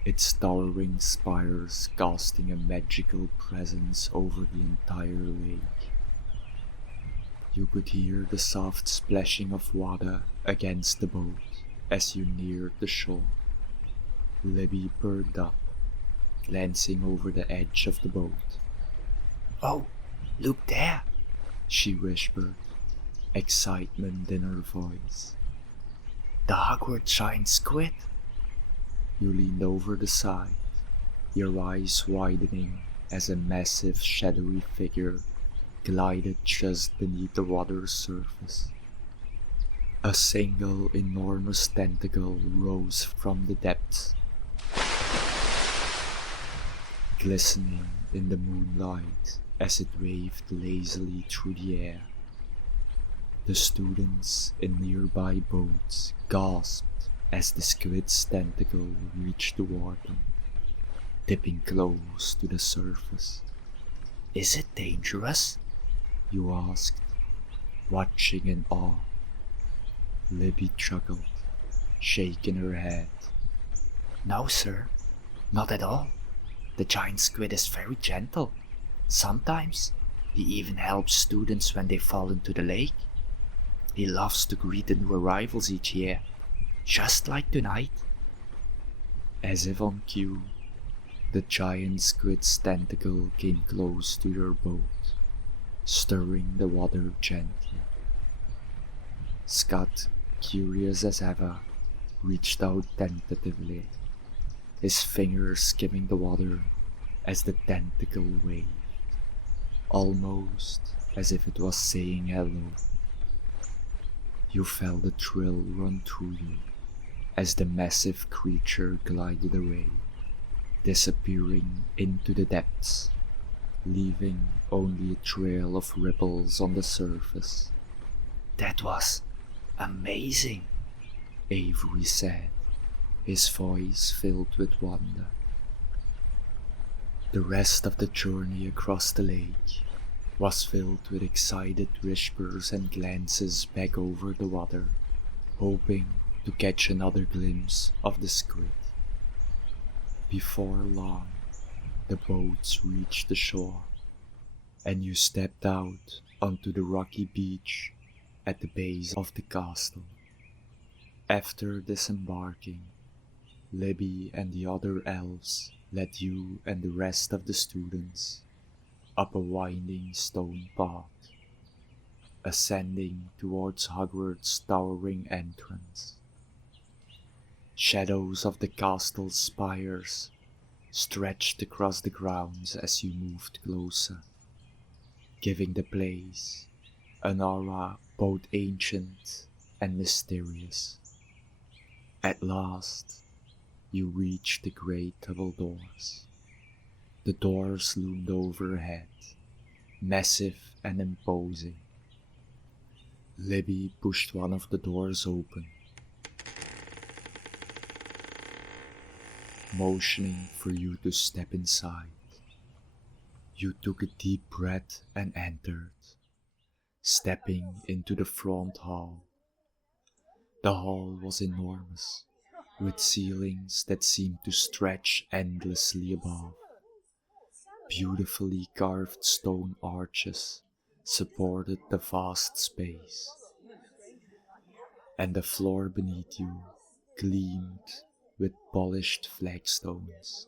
its towering spires casting a magical presence over the entire lake. You could hear the soft splashing of water against the boat as you neared the shore. Libby perked up, glancing over the edge of the boat. Oh, look there. She whispered, excitement in her voice. The Hogwarts giant squid. You leaned over the side, your eyes widening as a massive shadowy figure glided just beneath the water's surface. A single enormous tentacle rose from the depths, glistening in the moonlight as it waved lazily through the air. The students in nearby boats gasped as the squid's tentacle reached toward them, dipping close to the surface. Is it dangerous? You asked, watching in awe. Libby chuckled, shaking her head. No, sir. Not at all. The giant squid is very gentle. Sometimes he even helps students when they fall into the lake. He loves to greet the new arrivals each year, just like tonight. As if on cue, the giant squid's tentacle came close to your boat, stirring the water gently. Scott, curious as ever, reached out tentatively, his fingers skimming the water as the tentacle waved, almost as if it was saying hello. You felt a thrill run through you as the massive creature glided away, disappearing into the depths, leaving only a trail of ripples on the surface. That was amazing, Avery said, his voice filled with wonder. The rest of the journey across the lake was filled with excited whispers and glances back over the water, hoping to catch another glimpse of the squid. Before long, the boats reached the shore, and you stepped out onto the rocky beach at the base of the castle. After disembarking, Libby and the other elves led you and the rest of the students up a winding stone path, ascending towards Hogwarts' towering entrance. Shadows of the castle's spires stretched across the grounds as you moved closer, giving the place an aura both ancient and mysterious. At last, you reached the great double doors. The doors loomed overhead, massive and imposing. Libby pushed one of the doors open, motioning for you to step inside. You took a deep breath and entered, stepping into the front hall. The hall was enormous, with ceilings that seemed to stretch endlessly above. Beautifully carved stone arches supported the vast space, and the floor beneath you gleamed with polished flagstones.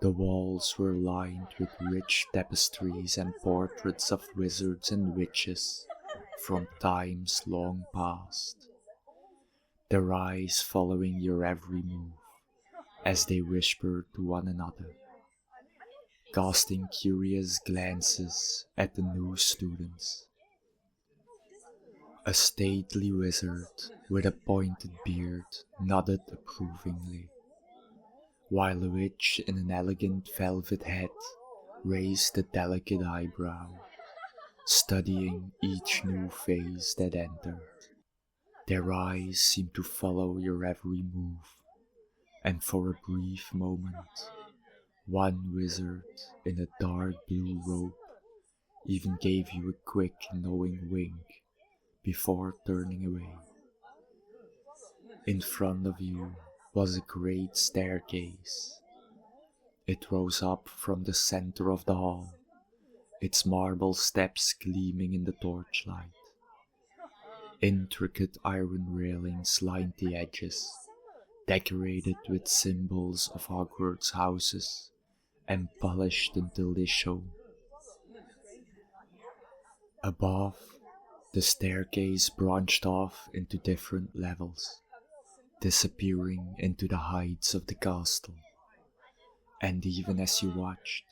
The walls were lined with rich tapestries and portraits of wizards and witches from times long past, their eyes following your every move as they whisper to one another, casting curious glances at the new students. A stately wizard with a pointed beard nodded approvingly, while a witch in an elegant velvet hat raised a delicate eyebrow, studying each new face that entered. Their eyes seemed to follow your every move, and for a brief moment, one wizard in a dark blue robe even gave you a quick knowing wink before turning away. In front of you was a great staircase. It rose up from the center of the hall, its marble steps gleaming in the torchlight. Intricate iron railings lined the edges, decorated with symbols of Hogwarts houses and polished until they shone. Above, the staircase branched off into different levels, disappearing into the heights of the castle. And even as you watched,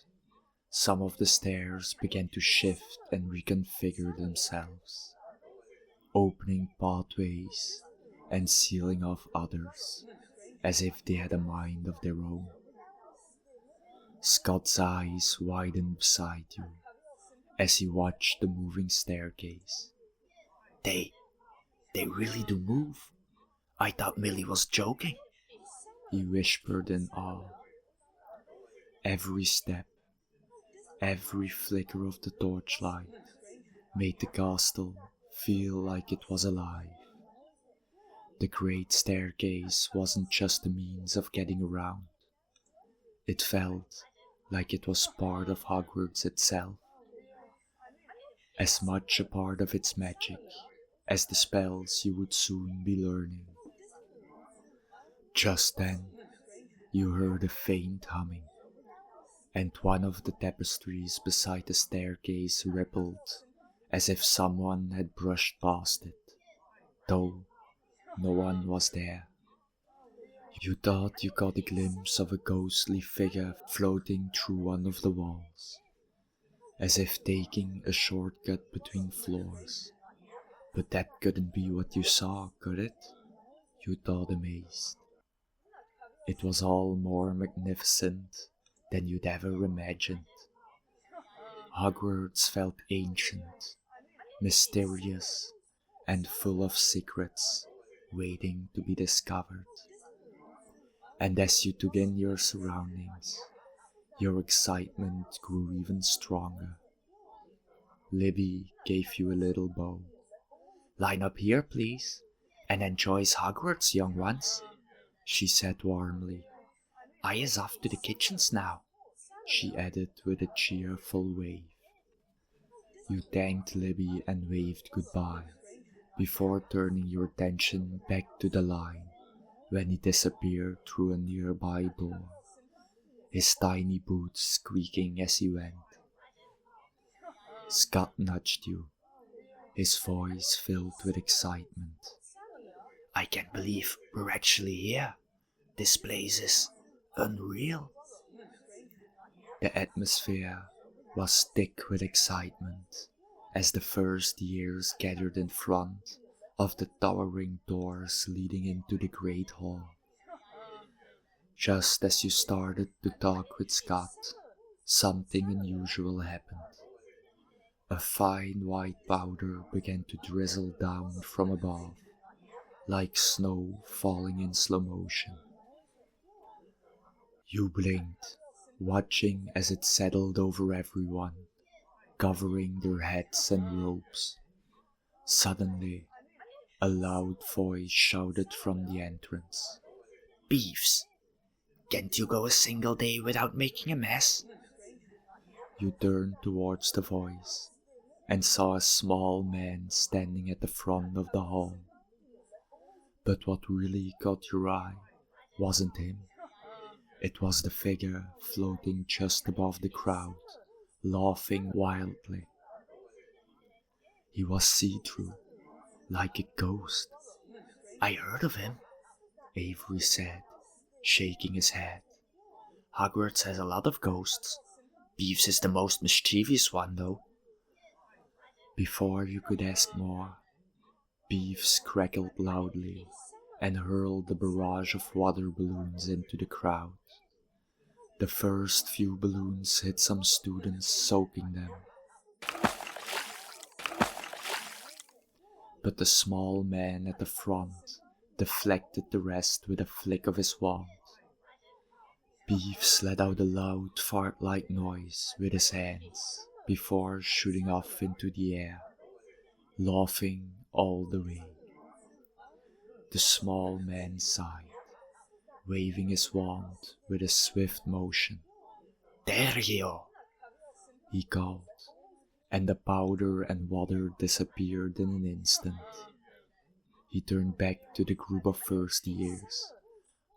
some of the stairs began to shift and reconfigure themselves, opening pathways and sealing off others as if they had a mind of their own. Scott's eyes widened beside you as he watched the moving staircase. They really do move. I thought Millie was joking. He whispered in awe. Every step, every flicker of the torchlight made the castle feel like it was alive. The great staircase wasn't just a means of getting around. It felt like it was part of Hogwarts itself, as much a part of its magic as the spells you would soon be learning. Just then, you heard a faint humming, and one of the tapestries beside the staircase rippled as if someone had brushed past it, though no one was there. You thought you caught a glimpse of a ghostly figure floating through one of the walls, as if taking a shortcut between floors. But that couldn't be what you saw, could it? You thought, amazed. It was all more magnificent than you'd ever imagined. Hogwarts felt ancient, mysterious, and full of secrets waiting to be discovered. And as you took in your surroundings, your excitement grew even stronger. Libby gave you a little bow. "Line up here, please, and enjoy Hogwarts, young ones," she said warmly. "I is off to the kitchens now," she added with a cheerful wave. You thanked Libby and waved goodbye before turning your attention back to the line when he disappeared through a nearby door, his tiny boots squeaking as he went. Scott nudged you, his voice filled with excitement. "I can't believe we're actually here. This place is unreal." The atmosphere was thick with excitement as the first years gathered in front of the towering doors leading into the great hall. Just as you started to talk with Scott, something unusual happened. A fine white powder began to drizzle down from above, like snow falling in slow motion. You blinked, watching as it settled over everyone, covering their heads and robes. Suddenly, a loud voice shouted from the entrance. "Beefs, can't you go a single day without making a mess?" You turned towards the voice and saw a small man standing at the front of the hall. But what really caught your eye wasn't him. It was the figure floating just above the crowd, laughing wildly. He was see-through, like a ghost. I heard of him, Avery said, shaking his head. Hogwarts has a lot of ghosts. Peeves is the most mischievous one, though. Before you could ask more, Beeves crackled loudly and hurled a barrage of water balloons into the crowd. The first few balloons hit some students, soaking them. But the small man at the front deflected the rest with a flick of his wand. Beeves let out a loud fart-like noise with his hands before shooting off into the air, laughing all the way. The small man sighed, waving his wand with a swift motion. There you are, he called, and the powder and water disappeared in an instant. He turned back to the group of first years,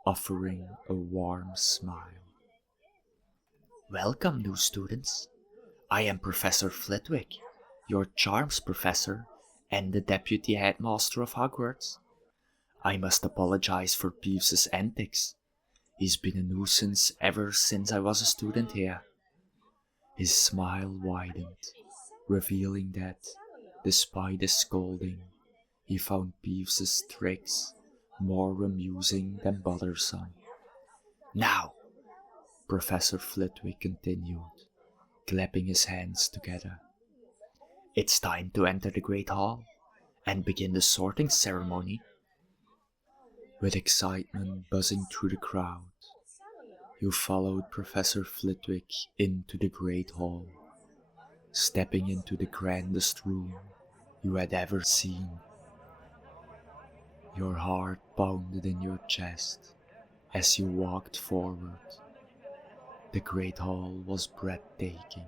offering a warm smile. Welcome, new students. I am Professor Flitwick, your charms professor and the deputy headmaster of Hogwarts. I must apologize for Peeves's antics. He's been a nuisance ever since I was a student here. His smile widened, revealing that, despite his scolding, he found Peeves's tricks more amusing than bothersome. Now, Professor Flitwick continued, clapping his hands together. It's time to enter the Great Hall and begin the sorting ceremony. With excitement buzzing through the crowd, you followed Professor Flitwick into the Great Hall, stepping into the grandest room you had ever seen. Your heart pounded in your chest as you walked forward. The Great Hall was breathtaking.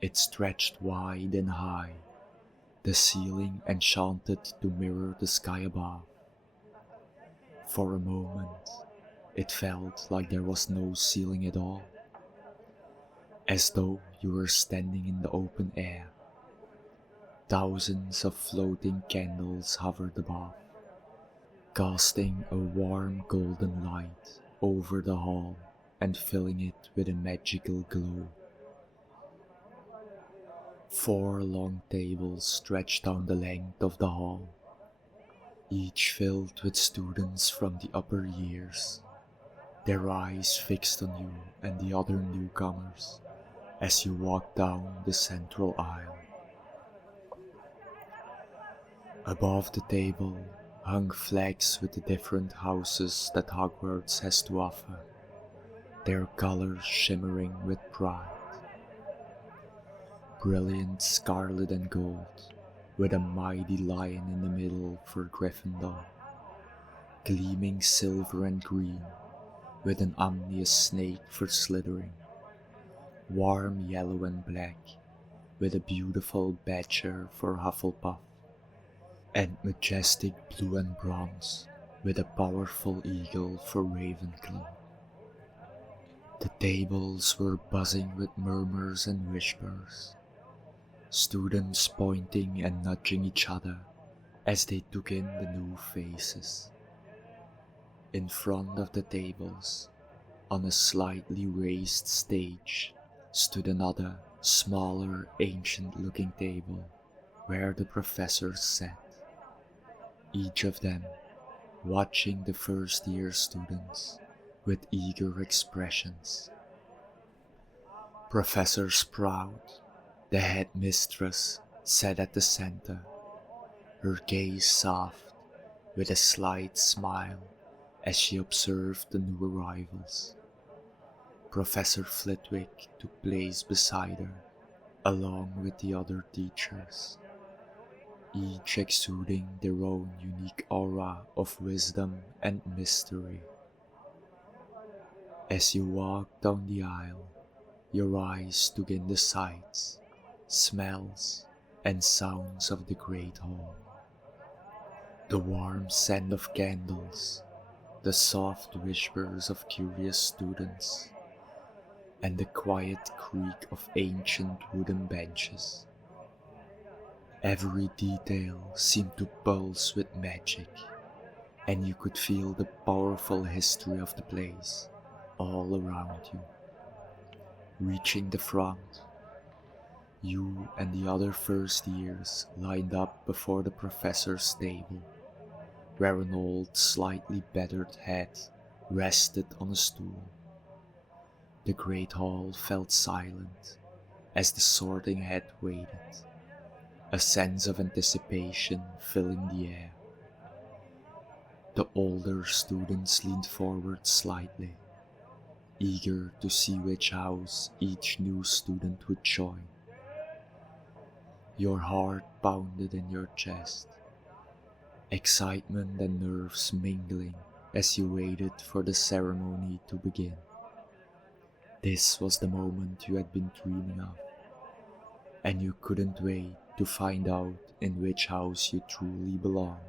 It stretched wide and high, the ceiling enchanted to mirror the sky above. For a moment, it felt like there was no ceiling at all, as though you were standing in the open air. Thousands of floating candles hovered above, casting a warm golden light over the hall and filling it with a magical glow. 4 long tables stretched down the length of the hall, each filled with students from the upper years, their eyes fixed on you and the other newcomers as you walked down the central aisle. Above the table hung flags with the different houses that Hogwarts has to offer, their colors shimmering with pride. Brilliant scarlet and gold, with a mighty lion in the middle for Gryffindor, gleaming silver and green, with an ominous snake for Slytherin, warm yellow and black, with a beautiful badger for Hufflepuff, and majestic blue and bronze, with a powerful eagle for Ravenclaw. The tables were buzzing with murmurs and whispers, students pointing and nudging each other as they took in the new faces. In front of the tables, on a slightly raised stage, stood another, smaller, ancient-looking table where the professors sat, each of them watching the first-year students with eager expressions. Professor Sprout, the headmistress, sat at the center, her gaze soft, with a slight smile as she observed the new arrivals. Professor Flitwick took place beside her, along with the other teachers, each exuding their own unique aura of wisdom and mystery. As you walked down the aisle, your eyes took in the sights, smells, and sounds of the Great Hall. The warm scent of candles, the soft whispers of curious students, and the quiet creak of ancient wooden benches. Every detail seemed to pulse with magic, and you could feel the powerful history of the place all around you. Reaching the front, you and the other first years lined up before the professor's table, where an old, slightly battered head rested on a stool. The great hall felt silent as the sorting head waited, a sense of anticipation filling the air. The older students leaned forward slightly, eager to see which house each new student would join. Your heart pounded in your chest, excitement and nerves mingling as you waited for the ceremony to begin. This was the moment you had been dreaming of, and you couldn't wait to find out in which house you truly belonged.